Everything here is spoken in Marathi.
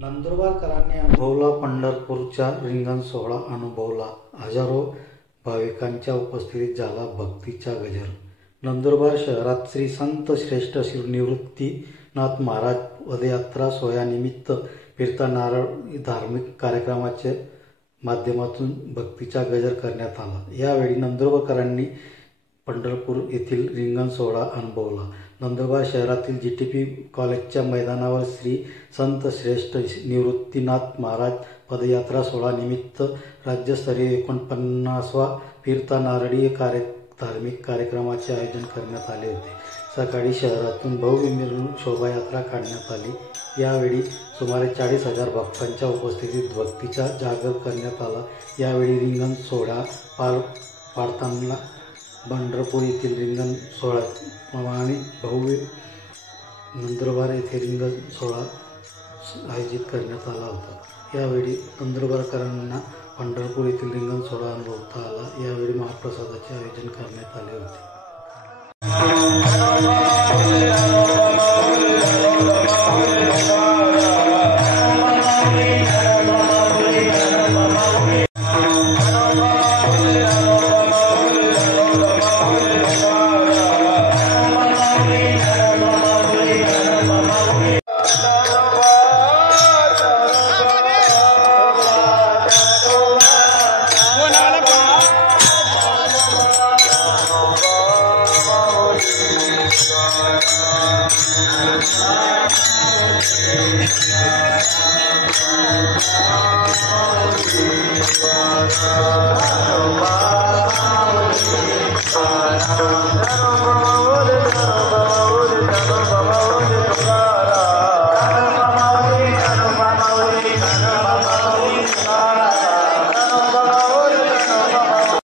नंदुरबारकरांनी अनुभवला पंढरपूरचा रिंगण सोहळा अनुभवला. हजारो भाविकांच्या उपस्थितीत झाला भक्तीचा गजर. नंदुरबार शहरात श्री संत श्रेष्ठ श्री निवृत्तीनाथ महाराज पदयात्रा सोहळ्यानिमित्त फिरता नारळ धार्मिक कार्यक्रमाच्या माध्यमातून भक्तीचा गजर करण्यात आला. यावेळी नंदुरबारकरांनी पंढरपूर येथील रिंगण सोहळा अनुभवला. नंदुरबार शहरातील GTP कॉलेजच्या मैदानावर श्री संत श्रेष्ठ निवृत्तीनाथ महाराज पदयात्रा सोहळा निमित्त राज्यस्तरीय 49वा फिरता नारळी धार्मिक कार्यक्रमाचे आयोजन करण्यात आले होते. सकाळी शहरातून भव्य मिरवणूक शोभायात्रा काढण्यात आली. यावेळी सुमारे 40,000 भक्तांच्या उपस्थितीत भक्तीचा जागर करण्यात आला. यावेळी रिंगण सोहळा पार पाडताना पंढरपूर येथील रिंगण सोहळ्याप्रमाणे भव्य नंदुरबार येथे रिंगण सोहळा आयोजित करण्यात आला होता. यावेळी नंदुरबारकरांना पंढरपूर येथील रिंगण सोहळा अनुभवता आला. यावेळी महाप्रसादाचे आयोजन करण्यात आले होते.